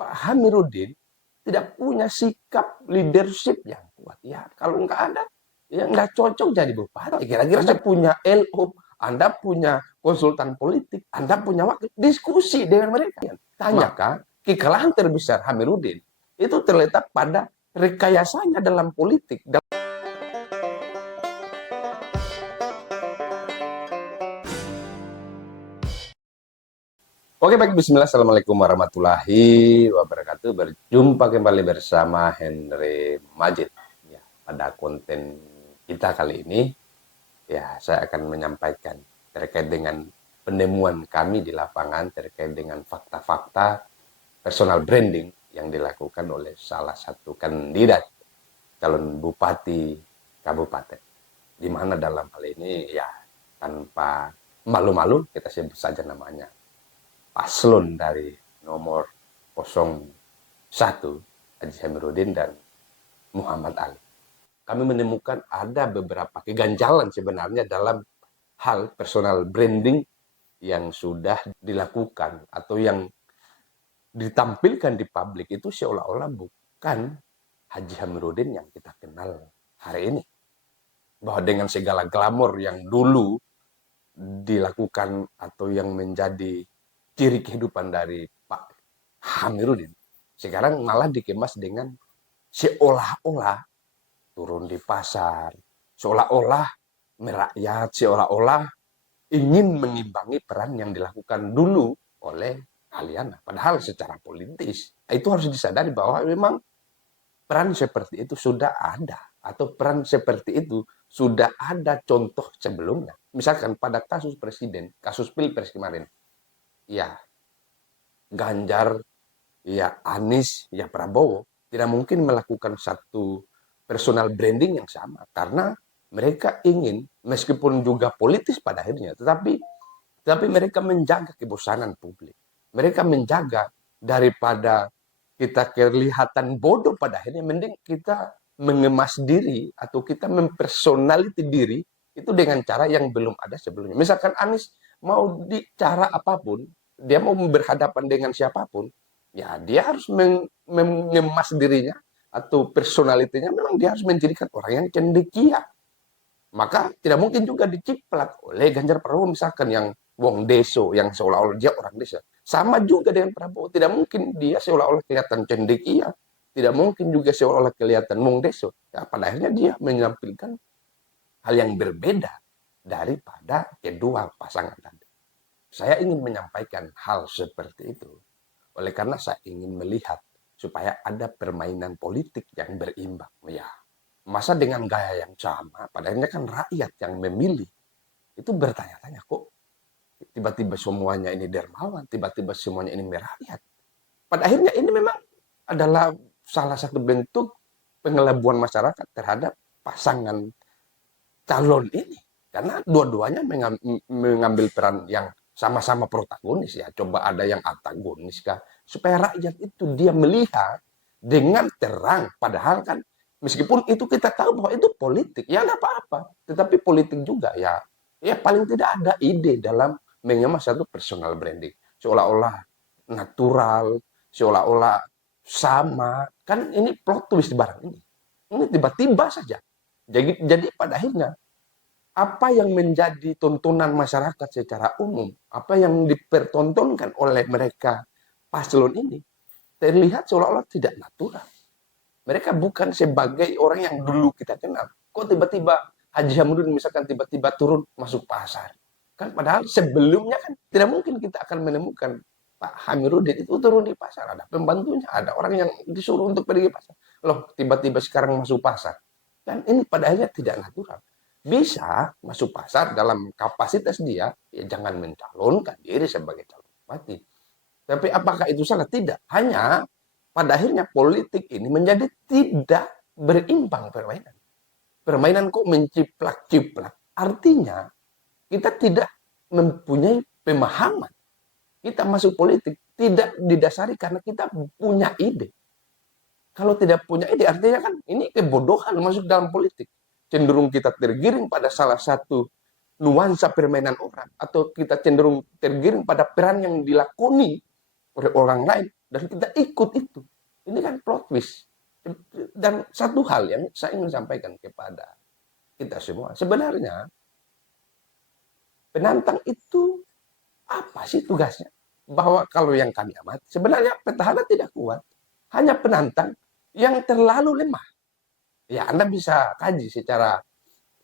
Pak Amiruddin tidak punya sikap leadership yang kuat. Ya, kalau nggak ada, ya nggak cocok jadi bupati. Kira-kira saya punya LO, Anda punya konsultan politik, Anda punya wakil, diskusi dengan mereka. Maka kekalahan terbesar Amiruddin itu terletak pada rekayasanya dalam politik. Oke, baik, bismillah, assalamualaikum warahmatullahi wabarakatuh. Berjumpa kembali bersama Henry Majid. Ya, pada konten kita kali ini, ya, saya akan menyampaikan terkait dengan penemuan kami di lapangan terkait dengan fakta-fakta personal branding yang dilakukan oleh salah satu kandidat calon bupati kabupaten. Di mana dalam hal ini, ya, tanpa malu-malu kita sebut saja namanya paslon dari nomor 01 Haji Amiruddin dan Muhammad Ali. Kami menemukan ada beberapa keganjalan sebenarnya dalam hal personal branding yang sudah dilakukan atau yang ditampilkan di publik itu seolah-olah bukan Haji Amiruddin yang kita kenal hari ini. Bahwa dengan segala glamor yang dulu dilakukan atau yang menjadi ciri kehidupan dari Pak Amiruddin, sekarang malah dikemas dengan seolah-olah turun di pasar, seolah-olah merakyat, seolah-olah ingin mengimbangi peran yang dilakukan dulu oleh Aliana. Padahal secara politis, itu harus disadari bahwa memang peran seperti itu sudah ada, atau peran seperti itu sudah ada contoh sebelumnya. Misalkan pada kasus presiden, kasus Pilpres kemarin, ya Ganjar, ya Anies, ya Prabowo tidak mungkin melakukan satu personal branding yang sama karena mereka ingin meskipun juga politis pada akhirnya, tetapi mereka menjaga kebosanan publik. Mereka menjaga daripada kita kelihatan bodoh pada akhirnya, mending kita mengemas diri atau kita mempersonaliti diri itu dengan cara yang belum ada sebelumnya. Misalkan Anies mau di cara apapun, dia mau berhadapan dengan siapapun, ya dia harus mengemas dirinya atau personalitinya, memang dia harus menjadikan orang yang cendekia. Maka tidak mungkin juga diciplak oleh Ganjar Pranowo misalkan yang wong deso, yang seolah-olah dia orang desa. Sama juga dengan Prabowo, tidak mungkin dia seolah-olah kelihatan cendekia, tidak mungkin juga seolah-olah kelihatan wong deso. Ya, pada akhirnya dia menampilkan hal yang berbeda daripada kedua pasangan tadi. Saya ingin menyampaikan hal seperti itu. Oleh karena saya ingin melihat supaya ada permainan politik yang berimbang. Ya, masa dengan gaya yang sama, padahal kan rakyat yang memilih. Itu bertanya-tanya, kok tiba-tiba semuanya ini dermawan, tiba-tiba semuanya ini merakyat. Pada akhirnya ini memang adalah salah satu bentuk pengelabuan masyarakat terhadap pasangan calon ini. Karena dua-duanya mengambil peran yang sama-sama protagonis ya. Coba ada yang antagonis kah? Supaya rakyat itu dia melihat dengan terang. Padahal kan meskipun itu kita tahu bahwa itu politik. Ya nggak apa-apa. Tetapi politik juga ya. Ya paling tidak ada ide dalam mengemas satu personal branding. Seolah-olah natural. Seolah-olah sama. Kan ini plot twist barang ini. Ini tiba-tiba saja. Jadi pada akhirnya apa yang menjadi tontonan masyarakat secara umum, apa yang dipertontonkan oleh mereka paslon ini, terlihat seolah-olah tidak natural. Mereka bukan sebagai orang yang dulu kita kenal. Kok tiba-tiba Haji Amiruddin misalkan tiba-tiba turun masuk pasar? Kan padahal sebelumnya kan tidak mungkin kita akan menemukan Pak Amiruddin itu turun di pasar. Ada pembantunya, ada orang yang disuruh untuk pergi ke pasar. Loh, tiba-tiba sekarang masuk pasar. Kan ini pada akhirnya tidak natural. Bisa masuk pasar dalam kapasitas dia, ya jangan mencalonkan diri sebagai calon bupati. Tapi apakah itu salah? Tidak. Hanya pada akhirnya politik ini menjadi tidak berimbang permainan. Permainan kok menciplak-ciplak. Artinya kita tidak mempunyai pemahaman. Kita masuk politik tidak didasari karena kita punya ide. Kalau tidak punya ide artinya kan ini kebodohan masuk dalam politik. Cenderung kita tergiring pada salah satu nuansa permainan orang, atau kita cenderung tergiring pada peran yang dilakoni oleh orang lain, dan kita ikut itu. Ini kan plot twist. Dan satu hal yang saya ingin sampaikan kepada kita semua, sebenarnya penantang itu apa sih tugasnya? Bahwa kalau yang kami amati, sebenarnya petahana tidak kuat, hanya penantang yang terlalu lemah. Ya, Anda bisa kaji secara,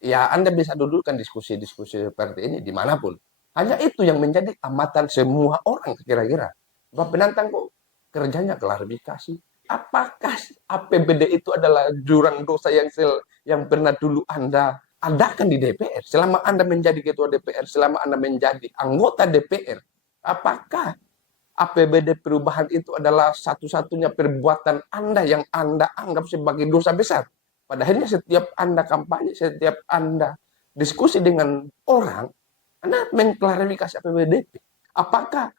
ya Anda bisa dudukkan diskusi-diskusi seperti ini dimanapun. Hanya itu yang menjadi amatan semua orang kira-kira. Bahwa penantang kok kerjanya klarifikasi. Apakah APBD itu adalah jurang dosa yang pernah dulu Anda adakan di DPR? Selama Anda menjadi ketua DPR, selama Anda menjadi anggota DPR, apakah APBD perubahan itu adalah satu-satunya perbuatan Anda yang Anda anggap sebagai dosa besar? Pada akhirnya setiap Anda kampanye, setiap Anda diskusi dengan orang, Anda mengklarifikasi APBDP. Apakah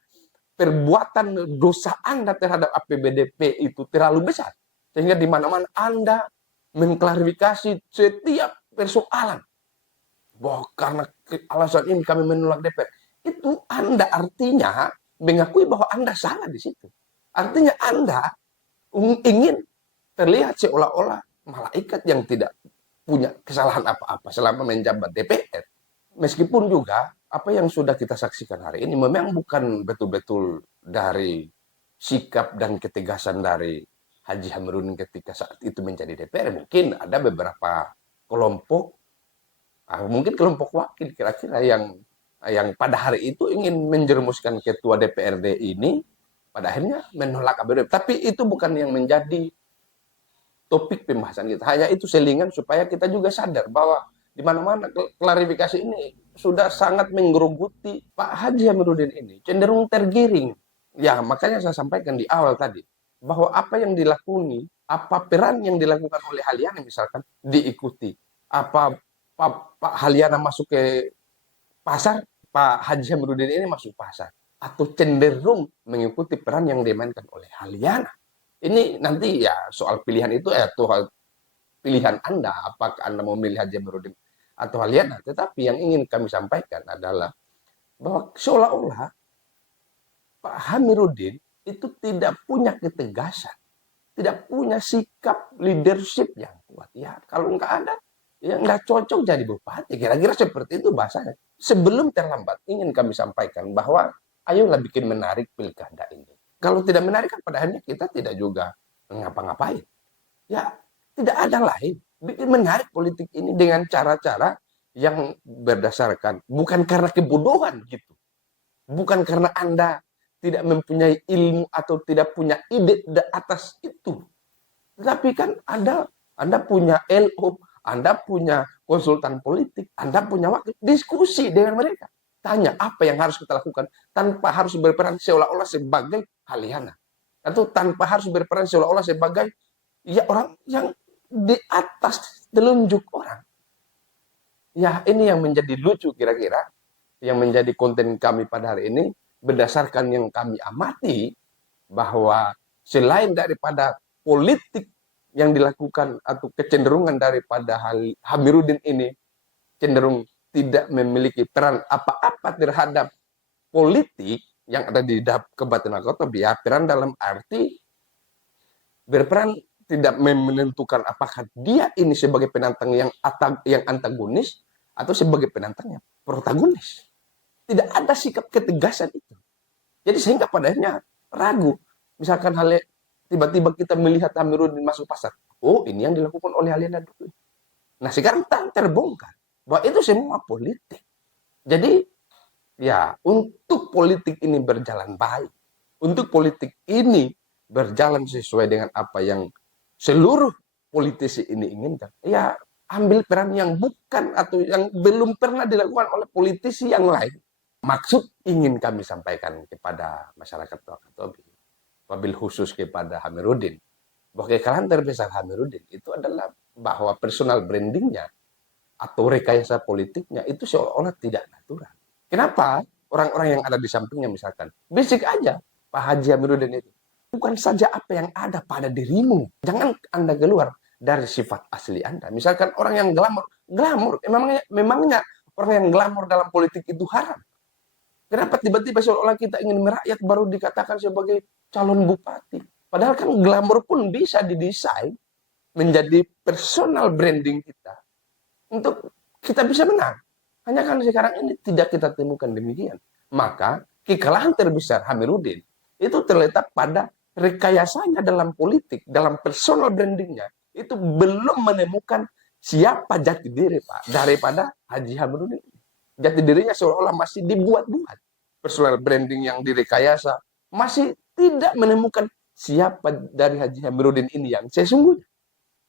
perbuatan dosa Anda terhadap APBDP itu terlalu besar? Sehingga di mana-mana Anda mengklarifikasi setiap persoalan. Bahwa karena alasan ini kami menolak DPR. Itu Anda artinya mengakui bahwa Anda salah di situ. Artinya Anda ingin terlihat seolah-olah malaikat yang tidak punya kesalahan apa-apa selama menjabat DPR. Meskipun juga apa yang sudah kita saksikan hari ini memang bukan betul-betul dari sikap dan ketegasan dari Haji Amiruddin ketika saat itu menjadi DPR. Mungkin ada beberapa kelompok, mungkin kelompok wakil kira-kira yang pada hari itu ingin menjerumuskan ketua DPRD ini, pada akhirnya menolak APBD. Tapi itu bukan yang menjadi topik pembahasan kita. Hanya itu selingan supaya kita juga sadar bahwa di mana-mana klarifikasi ini sudah sangat menggerogoti Pak Haji Amiruddin ini, cenderung tergiring. Ya, makanya saya sampaikan di awal tadi, bahwa apa yang dilakoni, apa peran yang dilakukan oleh Haliana misalkan, diikuti. Apa Pak Haliana masuk ke pasar, Pak Haji Amiruddin ini masuk pasar. Atau cenderung mengikuti peran yang dimainkan oleh Haliana. Ini nanti ya soal pilihan itu atau pilihan Anda, apakah Anda memilih Haji Amiruddin atau Haliana. Tetapi yang ingin kami sampaikan adalah bahwa seolah-olah Pak Amiruddin itu tidak punya ketegasan, tidak punya sikap leadership yang kuat. Ya, kalau nggak ada, ya nggak cocok jadi bupati. Kira-kira seperti itu bahasanya. Sebelum terlambat, ingin kami sampaikan bahwa ayolah bikin menarik pilkada ini. Kalau tidak menarik, kan pada akhirnya kita tidak juga ngapa-ngapain. Ya, tidak ada lain. Bikin menarik politik ini dengan cara-cara yang berdasarkan, bukan karena kebodohan gitu. Bukan karena Anda tidak mempunyai ilmu atau tidak punya ide di atas itu. Tapi kan Anda punya LO, Anda punya konsultan politik, Anda punya waktu diskusi dengan mereka. Tanya apa yang harus kita lakukan tanpa harus berperan seolah-olah sebagai Haliana. Atau tanpa harus berperan seolah-olah sebagai ya orang yang di atas telunjuk orang. Ya, ini yang menjadi lucu kira-kira, yang menjadi konten kami pada hari ini, berdasarkan yang kami amati, bahwa selain daripada politik yang dilakukan atau kecenderungan daripada Amiruddin ini cenderung tidak memiliki peran apa-apa terhadap politik yang ada di Kabupaten Nagoto, ya peran dalam arti berperan tidak menentukan apakah dia ini sebagai penantang yang antagonis atau sebagai penantang yang protagonis. Tidak ada sikap ketegasan itu. Jadi sehingga pada akhirnya ragu. Misalkan tiba-tiba kita melihat Amiruddin masuk pasar. Oh, ini yang dilakukan oleh Haliana dulu. Nah, sekarang terbongkar bahwa itu semua politik. Jadi, ya, untuk politik ini berjalan baik, untuk politik ini berjalan sesuai dengan apa yang seluruh politisi ini inginkan, ya ambil peran yang bukan atau yang belum pernah dilakukan oleh politisi yang lain. Maksud ingin kami sampaikan kepada masyarakat Wakatobi, wabil khusus kepada Amiruddin, bahwa kekalahan terbesar Amiruddin itu adalah bahwa personal brandingnya atau rekayasa politiknya itu seolah-olah tidak natural. Kenapa? Orang-orang yang ada di sampingnya misalkan, bisik aja Pak Haji Amiruddin itu. Bukan saja apa yang ada pada dirimu. Jangan Anda keluar dari sifat asli Anda. Misalkan orang yang glamor, memangnya orang yang glamor dalam politik itu haram. Kenapa tiba-tiba seolah-olah kita ingin merakyat baru dikatakan sebagai calon bupati. Padahal kan glamor pun bisa didesain menjadi personal branding kita untuk kita bisa menang. Hanya kan sekarang ini tidak kita temukan demikian. Maka kekalahan terbesar Amiruddin itu terletak pada rekayasanya dalam politik, dalam personal brandingnya. Itu belum menemukan siapa jati diri, Pak, daripada Haji Amiruddin. Jati dirinya seolah-olah masih dibuat-buat. Personal branding yang direkayasa masih tidak menemukan siapa dari Haji Amiruddin ini yang sesungguhnya.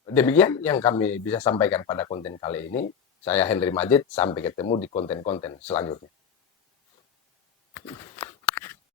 Demikian yang kami bisa sampaikan pada konten kali ini. Saya Henry Majid, sampai ketemu di konten-konten selanjutnya.